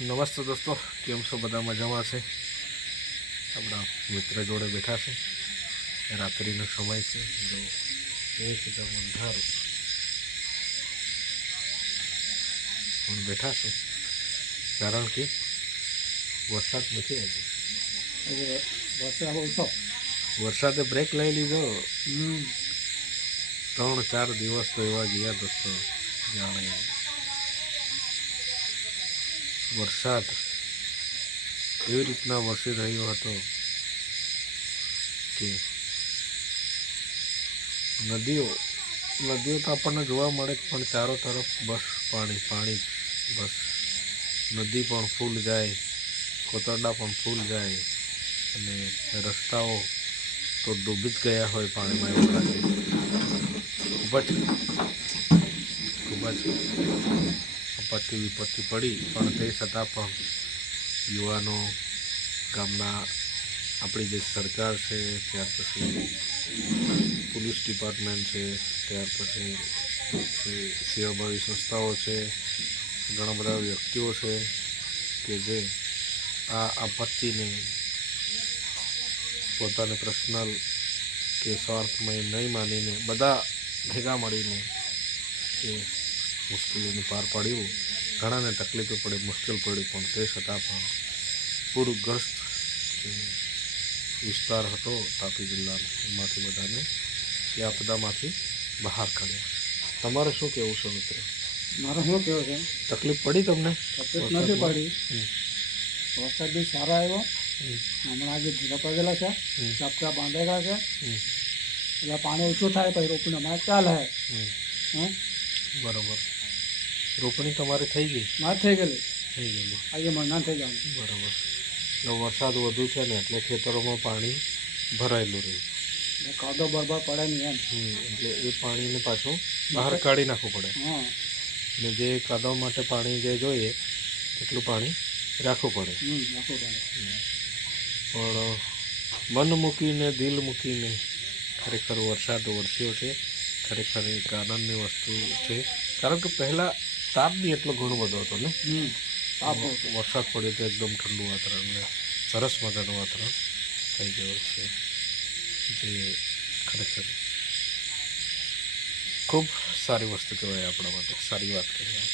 નમસ્તે દોસ્તો, કેમ છો? બધા મજામાં છે? આપણા મિત્ર જોડે બેઠા છે. રાત્રિનો સમય છે, જો એકદમ અંધારું પણ બેઠા છે, કારણ કે વરસાદ નથી આવ્યો. વરસાદે બ્રેક લઈ લીધો. 3-4 દિવસ તો એવા ગયા દોસ્તો, જાણે વરસાદ એવી રીતના વરસી રહ્યો હતો કે નદીઓ તો આપણને જોવા મળે, પણ ચારો તરફ બસ પાણી બસ. નદી પણ ફૂલ જાય, કોતરડા પણ ફૂલ જાય, અને રસ્તાઓ તો ડૂબી જ ગયા હોય પાણીમાં, એવું લાગે. ખૂબ જ આપત્તિ વિપત્તિ પડી, પણ તે છતાં પણ યુવાનો, ગામના આપણી જે સરકાર છે, ત્યાર પછી પોલીસ ડિપાર્ટમેન્ટ છે, ત્યાર પછી સેવાભાવી સંસ્થાઓ છે, ઘણા બધા વ્યક્તિઓ છે કે જે આ આપત્તિને પોતાને પર્સનલ કે સ્વાર્થમય નહીં માનીને બધા ભેગા મળીને એ મુશ્કેલીને પાર પાડ્યું. ઘણાને તકલીફો પડી, મુશ્કેલ પડી, પણ તે છતાં પણ પૂરગ્રસ્ત વિસ્તાર હતો તાપી જિલ્લાનો, એમાંથી બધાને એ આપદામાંથી બહાર કાઢ્યા. તમારે શું કહેવું છે મિત્ર? મારે શું કહેવું છે? તકલીફ પડી તમને? તકલીફ નથી પડી. વરસાદ બી સારો આવ્યો. હમણાં જે ઢીલા પડેલા છે, ચાપટા બાંધેલા છે, એટલે પાણી ઓછું થાય પછી રોપણી અમારે ચાલે. બરાબર. રોપણી તમારી થઈ ગઈ? મારે થઈ ગયેલી. આજે મહિના થઈ જવાનું. બરાબર. એટલે વરસાદ વધુ છે ને, એટલે ખેતરોમાં પાણી ભરાયેલું રહે, કાદો બરબાદ પડે નહીં એમ. એટલે એ પાણીને પાછું બહાર કાઢી નાખવું પડે. ને જે કાદવ માટે પાણી જે જોઈએ એટલું પાણી રાખવું પડે. પણ મન મૂકીને, દિલ મૂકીને ખરેખર વરસાદ વરસ્યો છે. ખરેખર એક આનંદની વસ્તુ છે, કારણ કે પહેલાં તાપ બી એટલો ઘણો બધો હતો ને. વરસાદ પડ્યો તો એકદમ ઠંડુ વાતાવરણ ને સરસ મજાનું વાતાવરણ થઈ ગયું છે, જે ખરેખર ખૂબ સારી વસ્તુ કહેવાય, આપણા માટે સારી વાત કહેવાય.